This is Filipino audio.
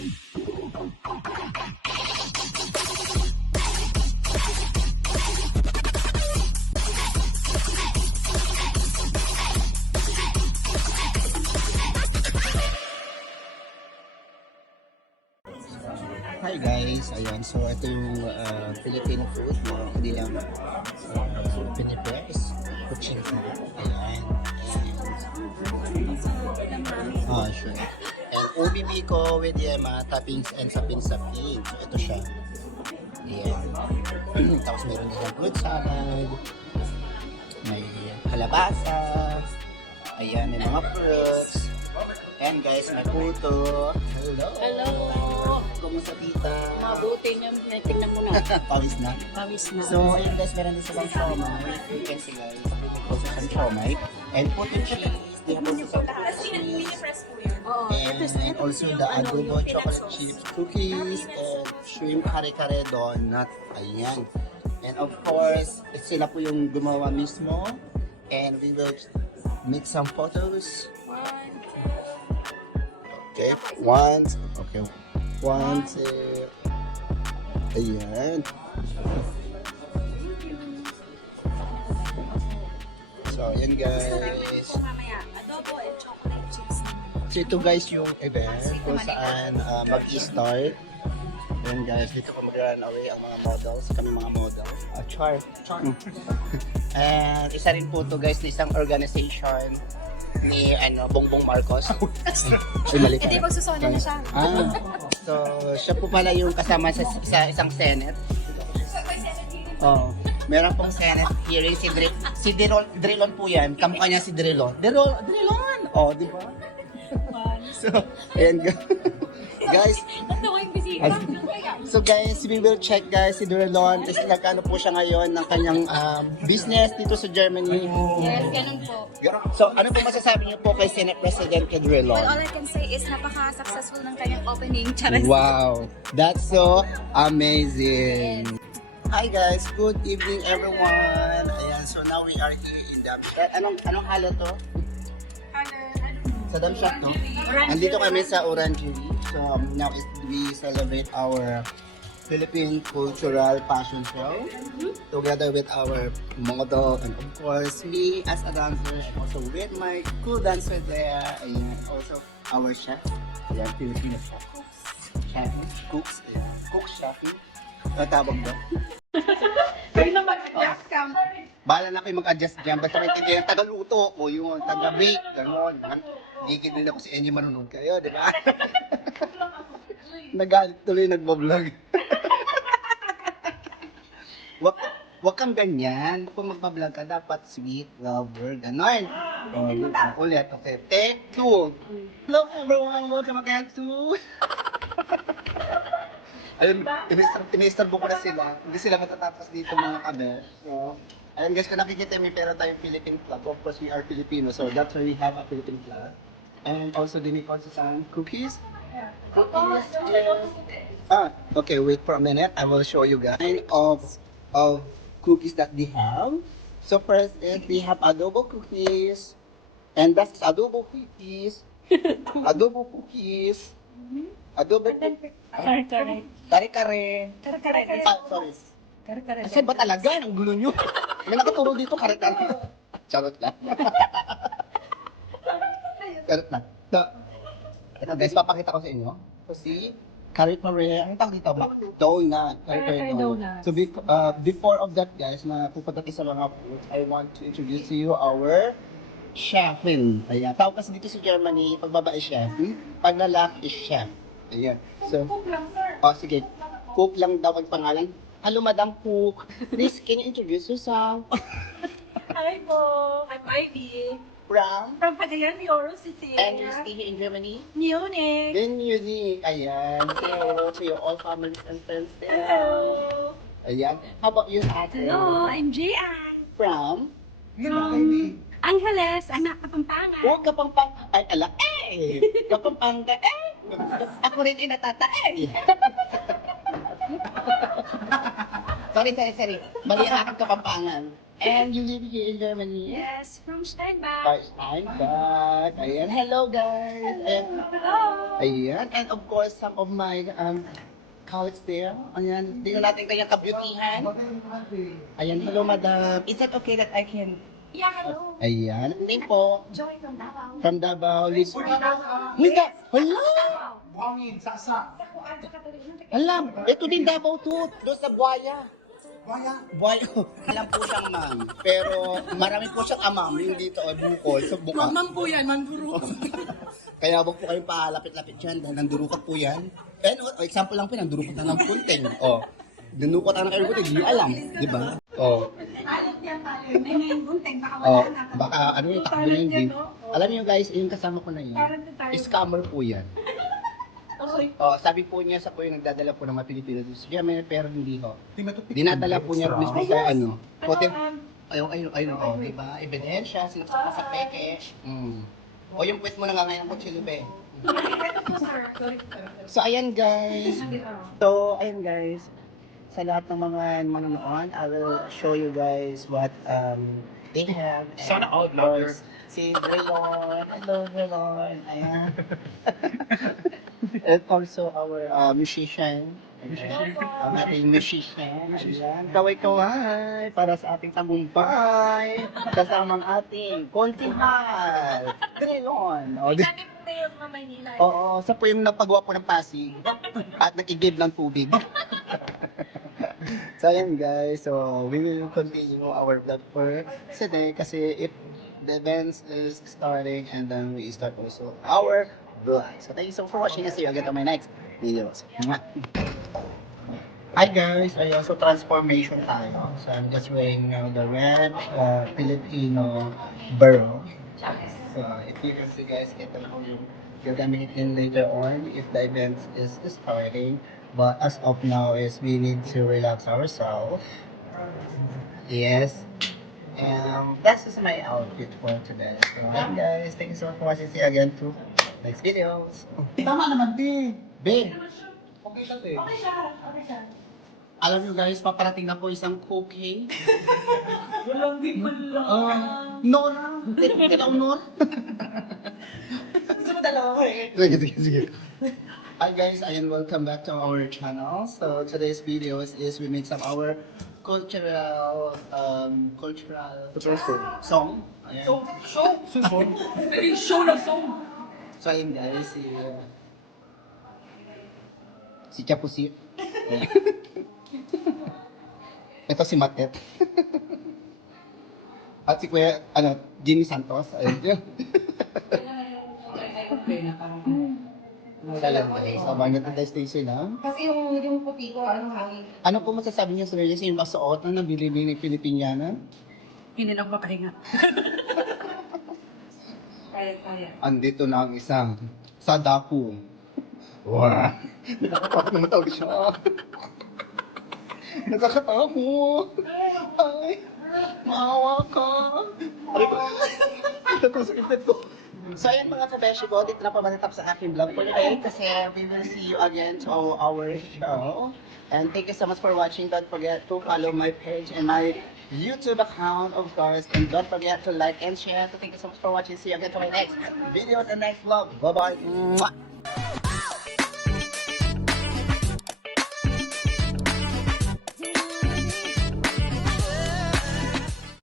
Hi guys, ayan. So ito yung uh, Filipino food, no? hindi lang uh, Filipino bears, kuchin na. Ayan. Ah, sure. Ubi biko with yema, toppings and sapin-sapin. So ito siya. Ayan. Tapos meron din fruit salad, may kalabasa, ayan, may mga fruits. Ayan guys, may puto. Hello! Hello! Kumusta tita? Mabuti niya. Tingnan mo na. Pawis na. Pawis na. So, ayun guys, meron din silang siomay. You can see guys, also some siomay. And puto cheese. They have also some And, and also the adobo chocolate chips cookies and shrimp kare-kare donut. Ayan. And of course, sila po yung gumawa mismo. And we will make some photos. Okay, one, okay, one, two, eh, ayan. So, ayan guys. So, ito guys yung event kung saan uh, mag-start. Ayan guys, dito po mag-run away ang mga models, kami mga models. Ah, char. Char. And isa rin po to guys na isang organization ni ano Bongbong Marcos. Ay, mali Hindi, pala. magsusonya na siya. Ah, so siya po pala yung kasama sa, sa isang Senate. Oh, meron pong Senate hearing si Dre, si Drilon, Drilon po yan. Kamukha niya si Drilon. Drilon, Drilon. Oh, di ba? So, ayan gu- guys. Bisita. So guys, we will check guys si Drilon kasi nagkano po siya ngayon ng kanyang um, business dito sa Germany. Yes, ganun po. So, ano po masasabi niyo po kay Senate President Drilon? Well, all I can say is napaka-successful ng kanyang opening. Charas. Wow, that's so amazing. Hi guys, good evening everyone. Ayan, so now we are here in Darmstadt. Anong anong halo to? Sa Darmstadt, no? Andito kami sa Orangery. So um, now is we celebrate our Philippine Cultural Fashion Show together with our model and of course me as a dancer and also with my cool dancer there. Ayan, also our chef. Ayan, Filipino chef. Chef, cooks, ayan. Cook chef. Ano tawag doon? Kayo na mag-adjust ka. Bahala na kayo mag-adjust dyan. Basta may tigil tagaluto o yung taga-bake. Ganon. Gigil din ako si Engie manunod kayo, di ba? Nagalit tuloy nagbablog. wag, wag kang ganyan. Kung magbablog ka, dapat sweet, lover, ganon. O, ulit, okay. Take two. Hello everyone, welcome again to... Ayun, tinistar, tinistar ko na sila. Hindi sila matatapos dito mga kabe. So, ayun guys, kung nakikita may pera tayong Philippine flag. Of course, we are Filipino. So, that's why we have a Philippine flag. And also, din also some cookies. Cookies. Ah, okay, wait for a minute. I will show you guys of, of cookies that they have. So, first is we have adobo cookies. And that's adobo cookies. adobo cookies. Adobo cookies. Kare-kare. Kare-kare. Kare-kare. Ah, sorry. Kare-kare. Asan ba talaga? Ang gulo nyo. May nakaturo dito, kare-kare. Charot lang. Charot lang. So, ito guys, papakita ko sa inyo. Si kare-kare. Ang tawag dito ba? Donut. Kare-kare donut. So, bef- uh, before of that guys, na pupunta tayo sa mga food, I want to introduce to you our chefin. Ayan. Tawag kasi dito sa Germany, pag babae chefin, pag lalaki is chef. Ayan. So, Cook lang, sir. Oh, sige. Cook lang daw ang pangalan. Hello, Madam Cook. Please, can you introduce yourself? Hi po. I'm Ivy. From? From Cagayan de Oro City. And you stay here in Germany? Munich. Then music. Ayan. Say hello to your all family and friends there. Hello. Ayan. How about you, ate? Hello, I'm Jian. From? From Angeles, anak Kapampangan. Oh, Kapampang. Ay, ala. Eh! Kapampanga. Eh! Ako rin inatata. Eh! sorry, sorry, sorry. Mali ang aking kapampangan. And you live here in Germany? Yes, from Steinbach. Back. Ayan, hello guys. Ayan. Hello. Ayan. And of course, some of my um, colleagues there. Ayan. Tingnan natin kanyang kabutihan. Ayan. Hello, madam. Is it okay that I can... Yeah, hello. Ayan. Name po. Joy from Davao. From Davao. Liz. Wala. Hala. Buhangin, saksa. Alam. Ito din Davao to. Doon sa Buaya. Baya. Buaya. Alam po siyang ma'am. Pero marami po siyang amam. Yung dito, o bukol. Sa buka. Ma'am po yan, manpuro. Kaya wag po kayong palapit-lapit yan dahil nandurukot po yan. And oh, example lang po, nandurukot na ng punting. Oh. Dinukot ang kayo punting, hindi alam. Di ba? Oh. Talent yan, talent. May ngayon baka Oh, wala na. baka ano yung takbo na game. Alam niyo guys, yung kasama ko na yun. Na tayo. Scammer po yan. Oh, sabi po niya sa po yung nagdadala po ng mga Pilipino dito sa Yemen, pero hindi ho. Dinadala po niya mismo sa ano. Puti, ayun, ayun, ayun, oh, di ba? Ebidensya, sinaksak na sa peke. Mm. O yung puwet mo na nga ngayon po, Chilube. So, ayan guys. So, ayan guys. Sa lahat ng mga manonood, I will show you guys what um they have. Sana all course, Si Draylon. Hello, Draylon. Ayan. And also our uh, musician. Ayan. Ang ating musician. Ayan. Kaway-kaway para sa ating tagumpay. Kasamang ating kontihal. Draylon. O, di- Sabi po kayo mga Maynila. Oo, sa po yung napagawa po ng Pasig at nag-give ng tubig. So ayan guys, so we will continue our vlog for today kasi if the events is starting and then we start also our vlog. So thank you so much for watching and see you again on my next videos. Hi guys, ay also transformation tayo. So I'm just wearing now the red uh, Filipino burrow. So if you can see guys, ito na po yung gagamitin later on if the event is starting. But as of now is we need to relax ourselves. Yes. And that's just my outfit for today. So hi guys, thank you so much for watching. See you again to next videos. Tama naman, di. Be, Okay lang, eh. Okay siya. Okay siya. alam niyo guys, paparating na po isang cookie. Walang di man lang. Uh, no. Tinaw no. Gusto mo dalawa eh. Sige, sige, sige. Hi guys, and welcome back to our channel. So today's videos is we make some our cultural um cultural song. Ayan. So, show. Song? Pwede show na song. So ayun guys, si si Chapusit. Ito si Matet. At si Kuya, ano, Jimmy Santos. Ayun. Lalagay sa mga natanda station ha. Kasi yung, yung puti ko, ano hangin. Ano po masasabi niyo sa Reyes yung masuot na nabilibing ng Pilipinyana? Hindi na ako makahinga. Kaya, kaya. Andito na ang isang Sadaku. Wow! Nakakatakot naman tawag siya. Nakakatakot! Ay! Maawa ka! Aray ko! Sa kitnet ko. So ayan mga kabeshi ko, dito na pa matatap sa aking vlog for today kasi we will see you again to our show. And thank you so much for watching. Don't forget to follow my page and my YouTube account, of course. And don't forget to like and share. So thank you so much for watching. See you again to my next video, the next vlog. Bye-bye.